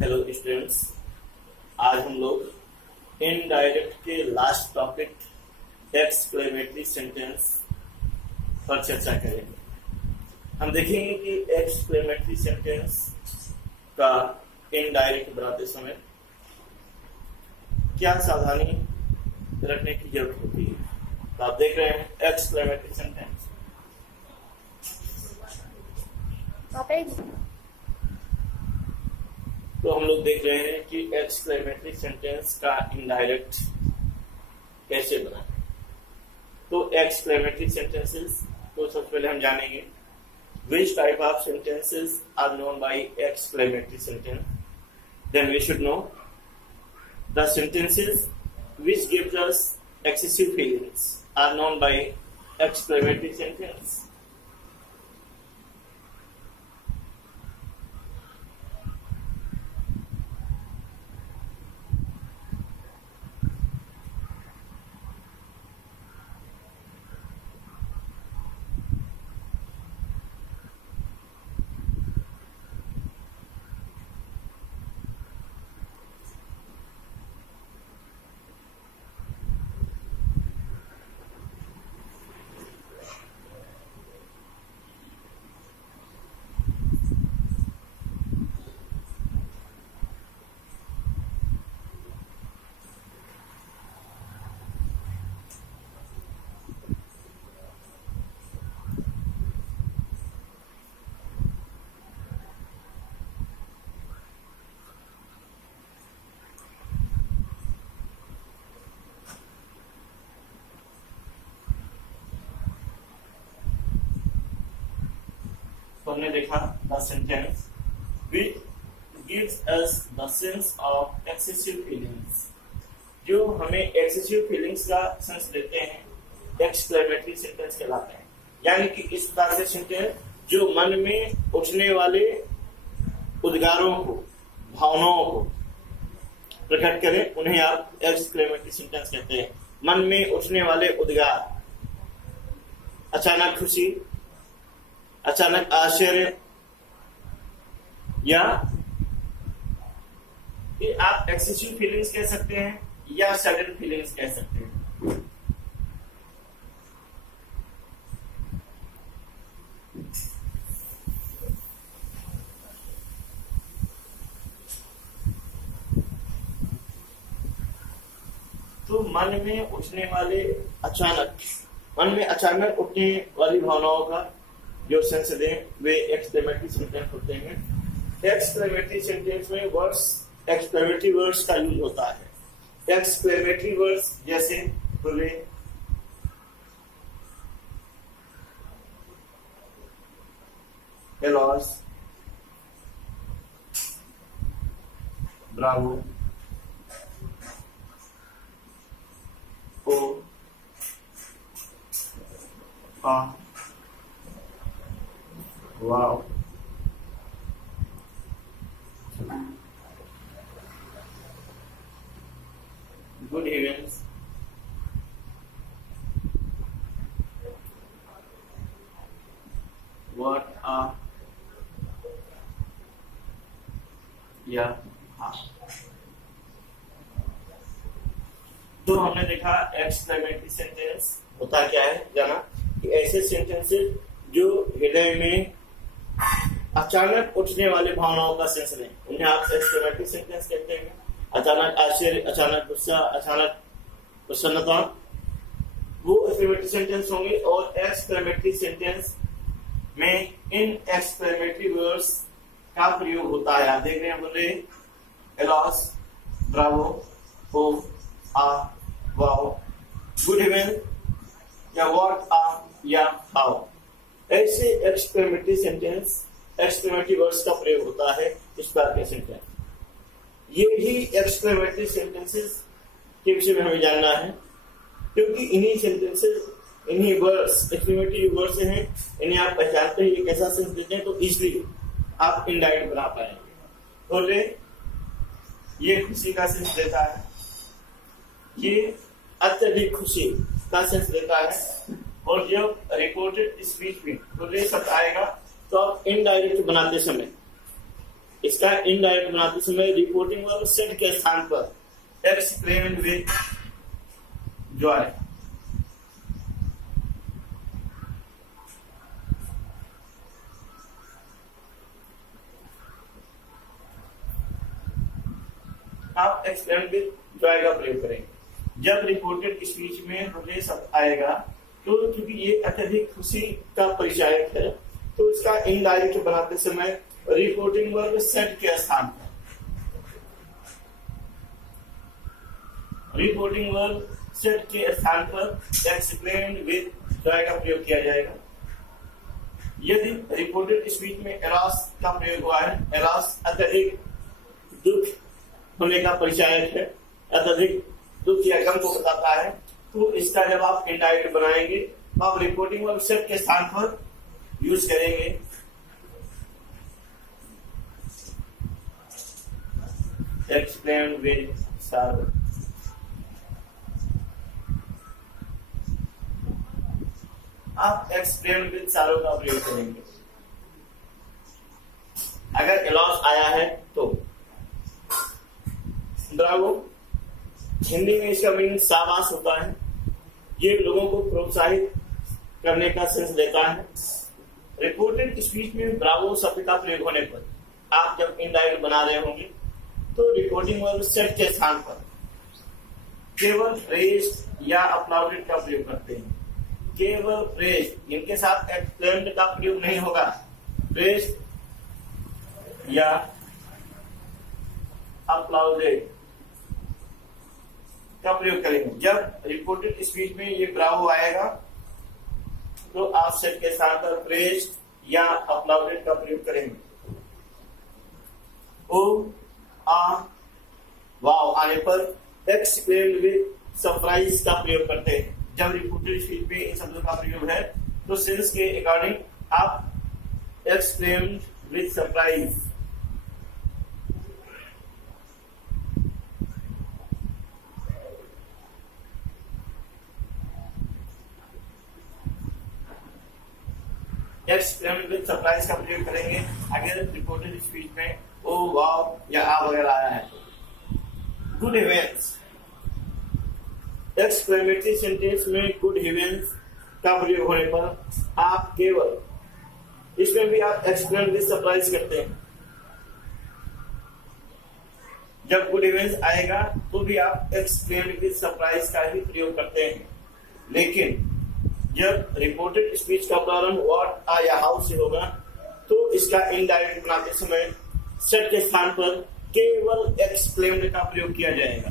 Hello students, आज हम लोग इनडायरेक्ट के लास्ट टॉपिक एक्सक्लेमेटरी सेंटेंस पर चर्चा करेंगे। हम देखेंगे कि एक्सक्लेमेटरी सेंटेंस का इनडायरेक्ट बनाते समय क्या सावधानी रखने की जरूरत होती है। तो आप देख रहे हैं एक्सक्लेमेटरी सेंटेंस। तो हम लोग देख रहे हैं कि एक्सक्लेमेटरी सेंटेंस का इनडायरेक्ट कैसे बनाएं। तो एक्सक्लेमेटरी सेंटेंसेस को सबसे पहले हम जानेंगे which type of sentences are known by exclamatory sentence. Then we should know the sentences which gives us excessive feelings are known by exclamatory sentence. तो हमने देखा the sentence which gives us the sense of excessive feelings, जो हमें excessive feelings का sense देते हैं exclamatory sentence कहलाते हैं। यानी कि इस प्रकार से सेंटेंस जो मन में उठने वाले उद्गारों को, भावनाओं को प्रकट करें, उन्हें आप एक्सक्लेमेटरी सेंटेंस कहते हैं। मन में उठने वाले उद्गार, अचानक खुशी, अचानक आश्चर्य, या ये आप एक्सेसिव फीलिंग्स कह सकते हैं या सडन फीलिंग्स कह सकते हैं। तो मन में उठने वाले मन में अचानक उठने वाली भावनाओं का जो सेंस दें, वे एक्सक्लेमेटरी सेंटेंस होते हैं। एक्सक्लेमेटरी सेंटेंस में वर्ड्स, एक्सक्लेमेटरी वर्ड्स का यूज होता है। एक्सक्लेमेटरी वर्ड्स जैसे बोले, एलॉस, Bravo, O, uh, wow, good heavens, what a, या हाँ। तो हमने देखा एक्सक्लेमेटरी सेंटेंस होता क्या है, जाना कि ऐसे सेंटेंसेस जो हृदय में अचानक उठने वाले भावनाओं का सेंस लें, उन्हें आप एक्सक्लेमेटरी सेंटेंस कहते हैं। अचानक आश्चर्य, अचानक गुस्सा, अचानक प्रसन्नता, वो एक्सक्लेमेटरी सेंटेंस होंगे। और एक्सक्लेमेटरी सेंटेंस में इन एक्सक्लेमेटरी वर्ड्स का प्रयोग होता है। आप देख रहे हैं, बोले एलॉस, ब्रावो, ओ, आ, वाओ, गुड हेवन, या व्हाट, आ, या हाउ। ऐसे एक्सक्लेमेटरी सेंटेंस, एक्सक्लेमेटरी वर्ड्स का प्रयोग होता है इस प्रकार के सेंटेंस। ये ही एक्सक्लेमेटरी सेंटेंसेस के विषय में हमें जानना है, क्योंकि इन्हीं सेंटेंसेस, इन्हीं वर्ड्स, एक्सक्लेमेटरी वर्ड्स हैं, इन्हें आप पहचानते हैं, ये कैसा सेंस देते हैं, तो इसलिए आप इनडायरेक्ट बना पाएंगे। बोले ये खुशी का सेंस देता है, ये अत्यधिक खुशी का सेंस देता है। और जब रिपोर्टेड स्पीच में बोले शब्द आएगा तो आप इनडायरेक्ट बनाते समय इसका इनडायरेक्ट बनाते समय रिपोर्टिंग वर्ब सेट के स्थान पर एक्सप्लेन विद जॉय। आप एक्सप्लेन विद जॉय का प्रयोग करेंगे। जब रिपोर्टेड स्पीच में हृदय शब्द आएगा तो क्योंकि ये अत्यधिक खुशी का परिचायक है तो इसका इनडायरेक्ट बनाते समय रिपोर्टिंग वर्ब सेट के स्थान पर रिपोर्टिंग वर्ब सेट के स्थान पर एक्सप्लेन विद जॉय का प्रयोग किया जाएगा। यदि रिपोर्टेड स्पीच में एलॉस का प्रयोग हुआ है, एलॉस अत्यधिक दुख होने का परिचायक है, अत्यधिक दुख या गम को बताता है, तो इसका जब आप इनडायरेक्ट बनाएंगे तो आप रिपोर्टिंग वर्ब सेट के स्थान पर यूज करेंगे एक्सप्लेन विद सारो। आप एक्सप्लेन विद सारो का प्रयोग करेंगे। अगर एलॉस आया है तो ब्रावो, हिंदी में इसका मीनिंग शाबाश होता है। ये लोगों को प्रोत्साहित करने का सेंस देता है। रिपोर्टेड स्पीच में ब्रावो शब्द का प्रयोग होने पर आप जब इनडायरेक्ट बना रहे होंगे तो रिपोर्टिंग वर्ब सेट के स्थान पर केवल प्रेज या अपलाउडेड का प्रयोग करते हैं। केवल प्रेज, इनके साथ एक्सप्लेन्ड का प्रयोग नहीं होगा। प्रेज या अपलाउडेड का प्रयोग करेंगे। जब रिपोर्टेड स्पीच में ये ब्रावो आएगा तो आप सेट के स्थान पर प्रेज या अपलाउडेड का प्रयोग करेंगे। ओ आ वाव आने पर एक्सप्लेन्ड विद सरप्राइज का प्रयोग करते हैं। जब रिपोर्टेड स्पीच में इन शब्दों का प्रयोग है तो सेंस के अकॉर्डिंग आप explained with surprise explain with surprise का प्रयोग करेंगे अगर रिपोर्टेड स्पीच में ओ वाव या आ वगैरह आया है। गुड इवेंट्स, एक्सक्लेमेटरी सेंटेंस में गुड इवेंट्स का प्रयोग होने पर आप केवल इसमें भी आप एक्सप्लेन विद सरप्राइज करते हैं। जब गुड इवेंट्स आएगा तो भी आप एक्सप्लेन विद सरप्राइज का ही प्रयोग करते हैं। लेकिन जब रिपोर्टेड स्पीच का प्रारंभ व्हाट आ या हाउ से होगा तो इसका इनडायरेक्ट बनाते समय सेट के स्थान पर केवल एक्सप्लेन्ड का प्रयोग किया जाएगा।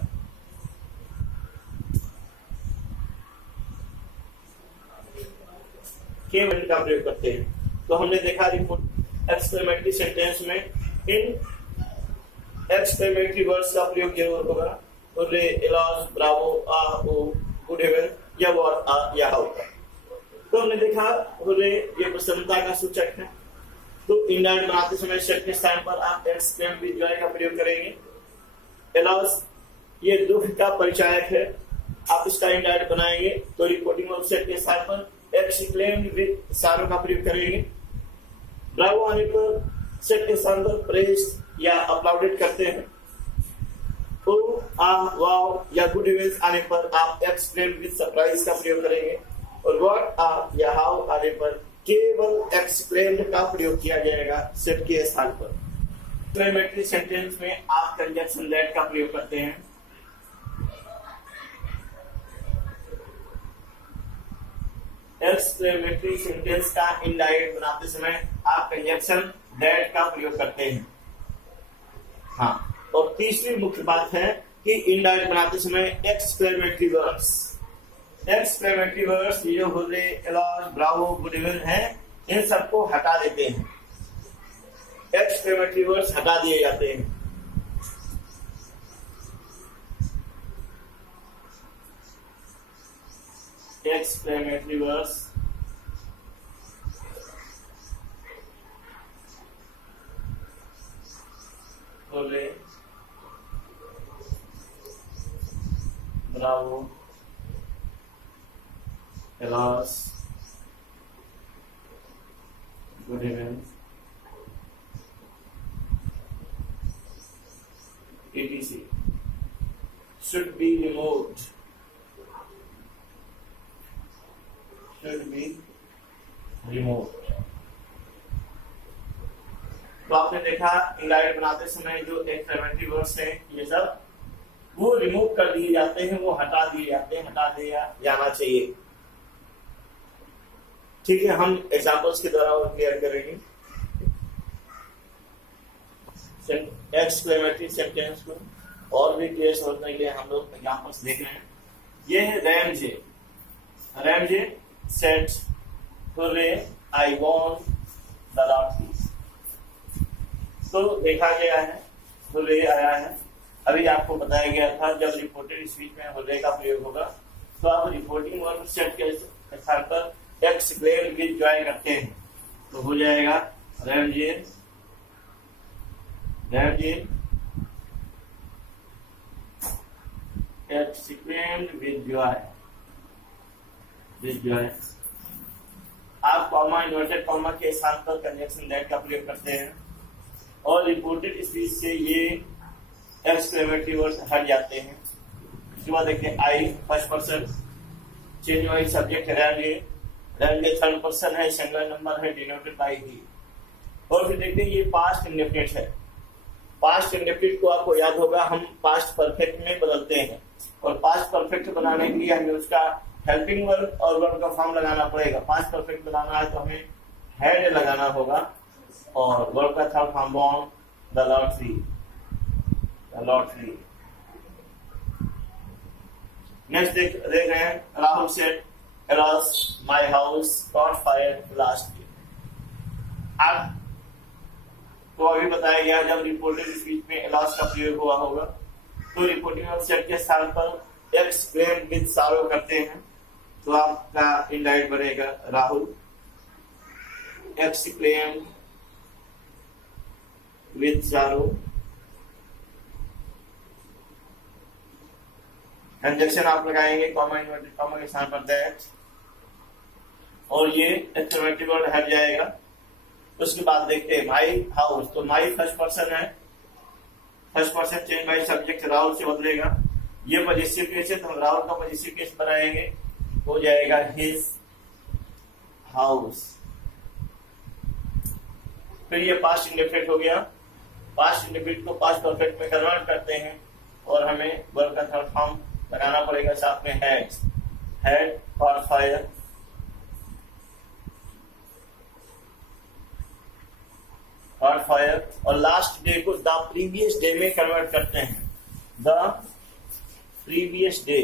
केवल का प्रयोग करते हैं। तो हमने देखा रिपोर्ट एक्सक्लेमेटरी सेंटेंस में इन एक्सक्लेमेटरी वर्ड्स का प्रयोग जरूर होगा। हुर्रे, एलॉस, ब्रावो, आ, ओ, गुड हेवन या व्हाट आ या हाउ का। तो हमने देखा हुर्रे ये प्रसन्नता का सूचक है तो इनडायरेक्ट बनाते समय सेट के स्थान पर आप एक्सप्लेन विद जॉय का प्रयोग करेंगे। एलॉस ये दुख का परिचायक है, आप इसका इनडायरेक्ट बनाएंगे तो रिपोर्टिंग वर्ब सेट के स्थान पर एक्सप्लेन विद सारो का प्रयोग करेंगे। ब्रावो आने पर सेट के स्थान पर प्रेज या अपलाउडेड करते हैं। ओ आ वाव या गुड इवेंट्स आने पर आप एक्सप्लेन विद सरप्राइज का प्रयोग करेंगे और व्हाट आ या हाउ आने पर केवल एक्सप्लेन्ड का प्रयोग किया जाएगा सेट के स्थान पर। एक्सक्लेमेटरी सेंटेंस में आप कंजक्शन दैट का प्रयोग करते हैं। एक्सक्लेमेटरी सेंटेंस का इनडायरेक्ट बनाते समय आप कंजक्शन दैट का प्रयोग करते हैं। हाँ, और तीसरी मुख्य बात है कि इनडायरेक्ट बनाते समय एक्सक्लेमेटरी वर्ड्स ये जो हुर्रे, एलॉस, ब्रावो, गुड इवेंट है इन सबको हटा देते हैं। एक्सक्लेमेटरी वर्ड्स हटा दिए जाते हैं। Exclamatory words hurray, bravo, alas, good event etc should be removed, तो आपने देखा इंडायरेक्ट बनाते समय जो एक्सक्लेमेटरी वर्ड्स हैं ये सब वो रिमूव कर दिए जाते हैं, वो हटा दिए जाते हैं, हटा दिया जाना चाहिए। ठीक है, हम एग्जांपल्स के द्वारा और क्लियर करेंगे एक्सक्लेमेटरी सेंटेंस को और भी क्लियर समझने के लिए हम लोग एग्जांपल्स देख रहे हैं। ये है Ramsay said hurray I won the lottery. तो देखा गया है हुर्रे आया है, अभी आपको बताया गया था जब रिपोर्टेड स्पीच में हुर्रे का प्रयोग होगा तो आप रिपोर्टिंग वर्ब सेट के स्थान पर एक्सक्लेम विद जॉय करते हैं तो हो जाएगा रैमजे exclaimed with joy। आप कॉमा इन्वर्टेड कॉमा के स्थान पर कंजंक्शन दैट का प्रयोग करते हैं और रिपोर्टेड स्पीच से ये एक्सक्लेमेटरी वर्ड्स हट जाते हैं। उसके बाद देखिए I first person change by subject रैमजे थर्ड पर्सन है, सिंगुलर नंबर है, डिनोटेड बाई ही। और फिर देखते हैं ये पास्ट इंडेफिनिट है। पास्ट इंडेफिनिट को आपको याद होगा हम पास्ट परफेक्ट में बदलते हैं और पास्ट परफेक्ट बनाने के लिए हमें उसका हेल्पिंग वर्ब और वर्ब का फॉर्म लगाना पड़ेगा। पास्ट परफेक्ट बनाना है तो हमें हैड लगाना होगा और वर्ब का third form won the lottery. Next देख रहे हैं Rahul said across my house caught fire last year। अब तो अभी बताया गया जब रिपोर्टेड स्पीच में एलॉस का प्रयोग हुआ होगा तो रिपोर्टिंग वर्ब सेट के स्थान पर एक्सक्लेम विद सारो करते हैं तो आपका इंडायरेक्ट बनेगा राहुल एक्सक्लेम विद सारो। कंजक्शन आप लगाएंगे कॉमा इन्वर्टेड कॉमा के स्थान पर दैट और ये एक्सक्लेमेटरी वर्ड हट जाएगा। उसके बाद देखते हैं माई हाउस, तो माई फर्स्ट पर्सन है, first person change by subject Rahul से बदलेगा। ये पॉजिटिव केस है तो हम राहुल का पॉजिटिव केस बनाएंगे, हो जाएगा हिज हाउस। फिर ये पास्ट इंडेफिनिट हो गया। पास्ट इंडेफिनिट को पास्ट परफेक्ट में कन्वर्ट करते हैं और हमें वर्ब का थर्ड फॉर्म लगाना पड़ेगा साथ में हैड और फायर। और लास्ट डे को द प्रीवियस डे में कन्वर्ट करते हैं, the previous day.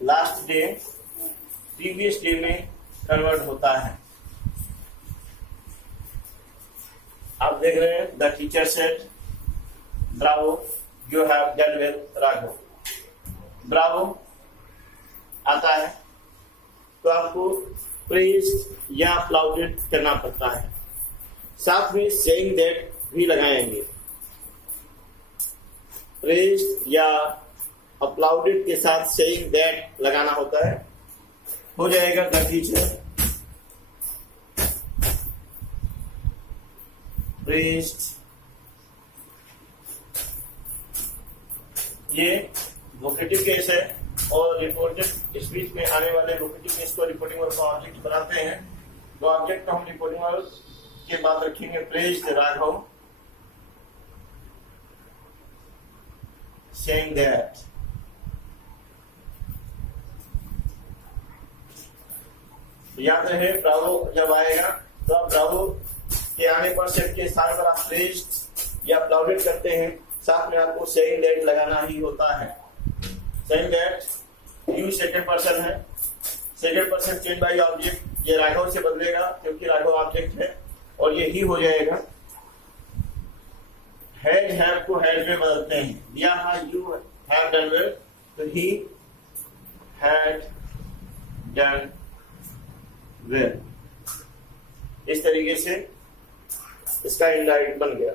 Last day previous day में कन्वर्ट होता है। आप देख रहे हैं the teacher said Bravo you have done well Raghav. Bravo आता है तो आपको प्रेज या अप्लाउडेड करना पड़ता है, साथ में सेइंग दैट भी लगाएंगे। प्रेज या अप्लाउडेड के साथ सेइंग दैट लगाना होता है, हो जाएगा द टीचर प्रेज्ड। ये वोकेटिव केस है और रिपोर्टेड स्पीच में आने वाले वोकेटिव केस को रिपोर्टिंग वर्ब का ऑब्जेक्ट बनाते हैं। तो ऑब्जेक्ट को हम रिपोर्टिंग वर्ब के बाद रखेंगे प्रेज्ड राघव सेइंग दैट। याद रहे ब्रावो जब आएगा तो आप ब्रावो के आने पर सेट के स्थान पर आप प्रेज्ड या अप्लाउडेड करते हैं, साथ में आपको सेइंग दैट लगाना ही होता है। Saying that you second person है, second person change by object, ये राघव से बदलेगा क्योंकि राघव ऑब्जेक्ट है और ये ही हो जाएगा। हैड हैव को हैड में बदलते हैं, या यू हैव डन वेल तो ही हैड डन वेल। इस तरीके से इसका इनडायरेक्ट बन गया।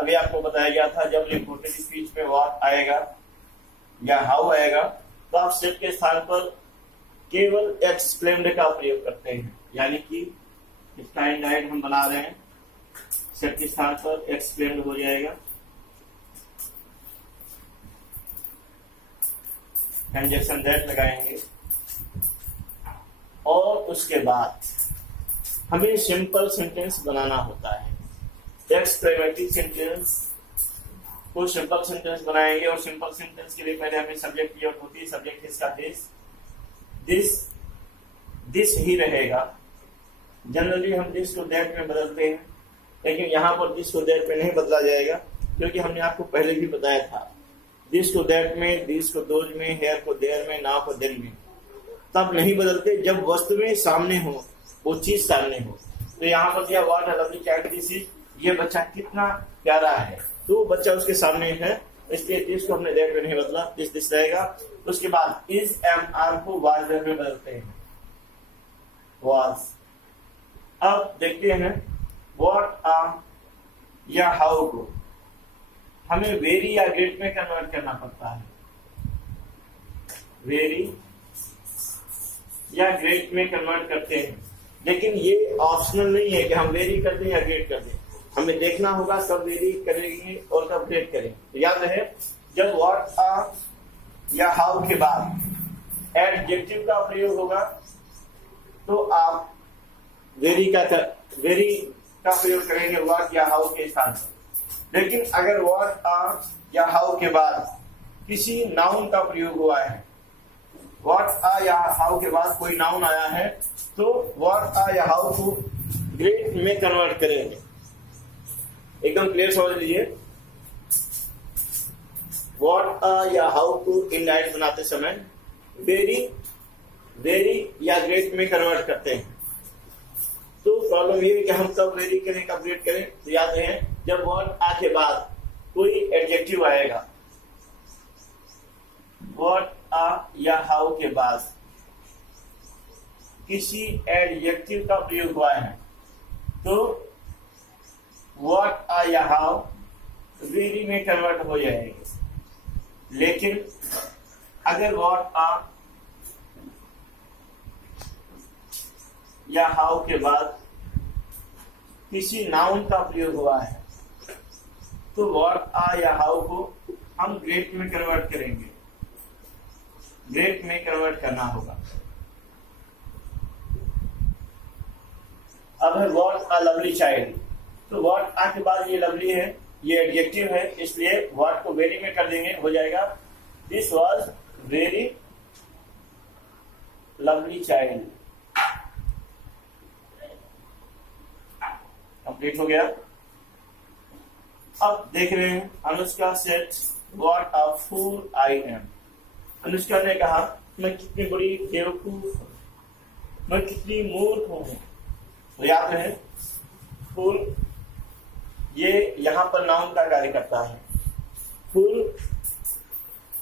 अभी आपको बताया गया था जब रिपोर्टेड स्पीच में व्हाट आएगा या हाउ आएगा तो आप सेट के स्थान पर केवल एक्सप्लेन्ड का प्रयोग करते हैं, यानी कि इसका इंडायरेक्ट हम बना रहे हैं, सेट के स्थान पर एक्सप्लेन्ड हो जाएगा, कंजक्शन दैट लगाएंगे और उसके बाद हमें सिंपल सेंटेंस बनाना होता है। एक्सक्लेमेटरी सेंटेंस को सिंपल सेंटेंस बनाएंगे और सिंपल सेंटेंस के लिए पहले हमें सब्जेक्ट की जरूरत होती है। सब्जेक्ट किसका? दिस ही रहेगा। जनरली हम दिस को दैट में बदलते हैं, लेकिन यहाँ पर दिस को दैट में नहीं बदला जाएगा, क्योंकि हमने आपको पहले भी बताया था दिस को दैट में, दिस को दोज में, हेयर को देयर में, नाउ को देन में। तब नहीं बदलते जब वस्तुएं सामने हो, वो चीज सामने हो। तो यहाँ पर दिया what a lovely child this is, ये बच्चा कितना प्यारा है, तो बच्चा उसके सामने है, इसलिए दिस को हमने दैट में नहीं बदला, दिस रहेगा। उसके बाद इज एम आर को वाज में बदलते हैं, वाज। अब देखते हैं व्हाट आ या हाउ को हमें वेरी या ग्रेट में कन्वर्ट करना पड़ता है। वेरी या ग्रेट में कन्वर्ट करते हैं, लेकिन ये ऑप्शनल नहीं है कि हम वेरी कर दें या ग्रेट कर दें। हमें देखना होगा कब वेरी करेंगे और कब ग्रेट करें। तो याद रहे, जब व्हाट आ या हाउ के बाद एडजेक्टिव का प्रयोग होगा तो आप वेरी का प्रयोग करेंगे व्हाट या हाउ के स्थान पर। लेकिन अगर व्हाट आ या हाउ के बाद किसी नाउन का प्रयोग हुआ है, व्हाट आ या हाउ के बाद कोई नाउन आया है, तो व्हाट आ या हाउ को ग्रेट में कन्वर्ट करेंगे। एकदम क्लियर समझ लीजिए। व्हाट आ या हाउ को इनडायरेक्ट बनाते समय वेरी या ग्रेट में कन्वर्ट करते हैं। तो प्रॉब्लम ये है कि हम कब वेरी करें कब ग्रेट करें। तो याद रहे, जब व्हाट आ के बाद कोई एडजेक्टिव आएगा, व्हाट आ या हाउ के बाद किसी एडजेक्टिव का प्रयोग हुआ है, तो व्हाट आ या हाउ वेरी में कन्वर्ट हो जाएगा। लेकिन अगर व्हाट आ या हाउ के बाद किसी नाउन का प्रयोग हुआ है, तो व्हाट आ या हाउ को हम ग्रेट में कन्वर्ट करेंगे। ग्रेट में कन्वर्ट करना होगा। अब है व्हाट अ लवली चाइल्ड, तो व्हाट आ के बाद ये लवली है, ये एडजेक्टिव है, इसलिए व्हाट को वेरी में कर देंगे, हो जाएगा this was very lovely child. Complete हो गया। अब देख रहे हैं Anushka said what a fool I am. Anushka ने कहा मैं कितनी बड़ी बेवकूफ हूं, मैं कितनी मूर्ख हूं। तो याद रहे, फूल ये यहां पर नाउन का कार्य करता है। फूल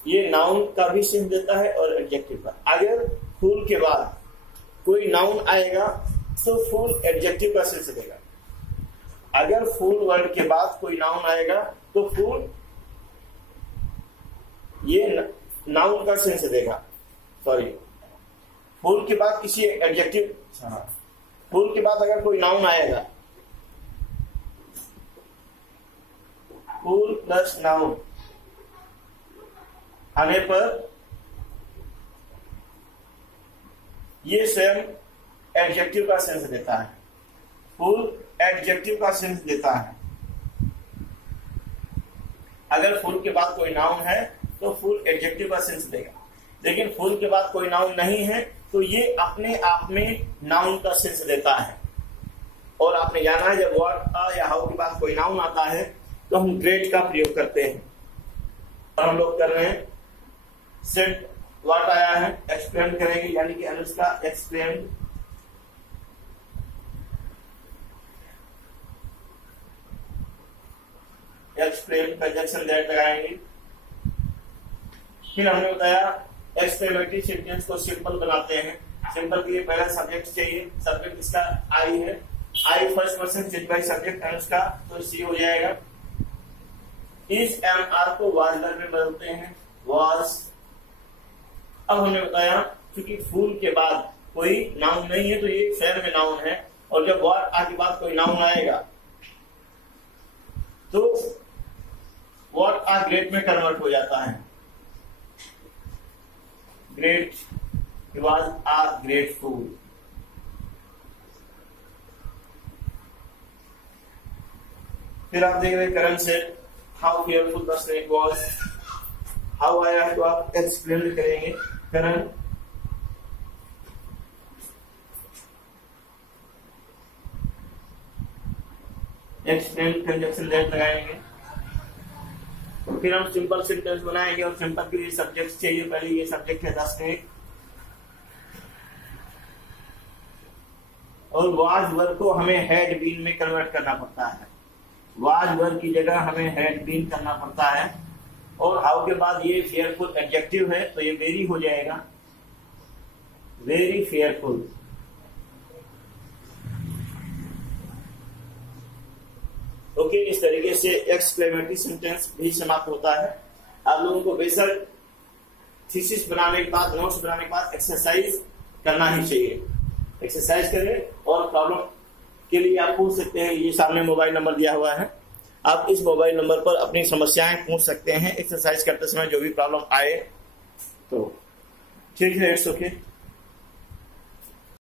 ये नाउन का भी सेंस देता है और एडजेक्टिव का। अगर फूल के बाद कोई नाउन आएगा तो फूल एडजेक्टिव का सेंस देगा। अगर फूल वर्ड के बाद कोई नाउन आएगा तो फूल ये नाउन का सेंस देगा। सॉरी, फूल के बाद किसी एडजेक्टिव, फूल के बाद अगर कोई नाउन आएगा, फूल प्लस नाउन आने पर ये स्वयं एडजेक्टिव का सेंस देता है। फूल एडजेक्टिव का सेंस देता है। अगर फूल के बाद कोई नाउन है तो फूल एडजेक्टिव का सेंस देगा, लेकिन फूल के बाद कोई नाउन नहीं है तो ये अपने आप में नाउन का सेंस देता है। और आपने जाना है जब व्हाट आ या हाउ के बाद कोई नाउन आता है तो हम ग्रेट का प्रयोग करते हैं। और हम लोग कर रहे हैं सेट व्हाट आया है एक्सप्लेन करेंगे, यानी कि अनुष्का एक्सप्लेन कंजक्शन दैट लगाएंगे। फिर हमने बताया एक्सक्लेमेटरी सेंटेंस को सिंपल बनाते हैं। सिंपल के लिए पहला सब्जेक्ट चाहिए। सब्जेक्ट इसका आई है, I first person change by subject Anushka, तो सी हो जाएगा। इस MR को वाज वर्ब में बदलते हैं, वाज। अब हमने बताया क्योंकि फूल के बाद कोई नाउन नहीं है तो ये फेयर में नाउन है, और जब व्हाट आर के बाद कोई नाउन आएगा तो व्हाट आर ग्रेट में कन्वर्ट हो जाता है। Great, he was are grateful. फिर आप देख रहे करण से how careful the snake was. How आया है तो आप एक्सप्लेन करेंगे। करण एक्सप्लेन कंजक्शन दैट लगाएंगे। फिर हम सिंपल सेंटेंस बनाएंगे, और सिंपल के लिए सब्जेक्ट चाहिए। पहले ये सब्जेक्ट है द स्नेक, और वाज वर्ब को हमें हैड बीन में कन्वर्ट करना पड़ता है। वाज वर्ब की जगह हमें हैड बीन करना पड़ता है, और हाउ के बाद ये फेयरफुल एडजेक्टिव है तो ये वेरी हो जाएगा, वेरी फेयरफुल। ओके, इस तरीके से एक्सक्लेमेटरी सेंटेंस भी समाप्त होता है। आप लोगों को बेशक थीसिस बनाने के बाद, नोट्स बनाने के बाद एक्सरसाइज करना ही चाहिए। एक्सरसाइज करें, और प्रॉब्लम के लिए आप पूछ सकते हैं। ये सामने मोबाइल नंबर दिया हुआ है, आप इस मोबाइल नंबर पर अपनी समस्याएं पूछ सकते हैं एक्सरसाइज करते समय, जो भी प्रॉब्लम आए तो। ठीक है, इट्स ओके।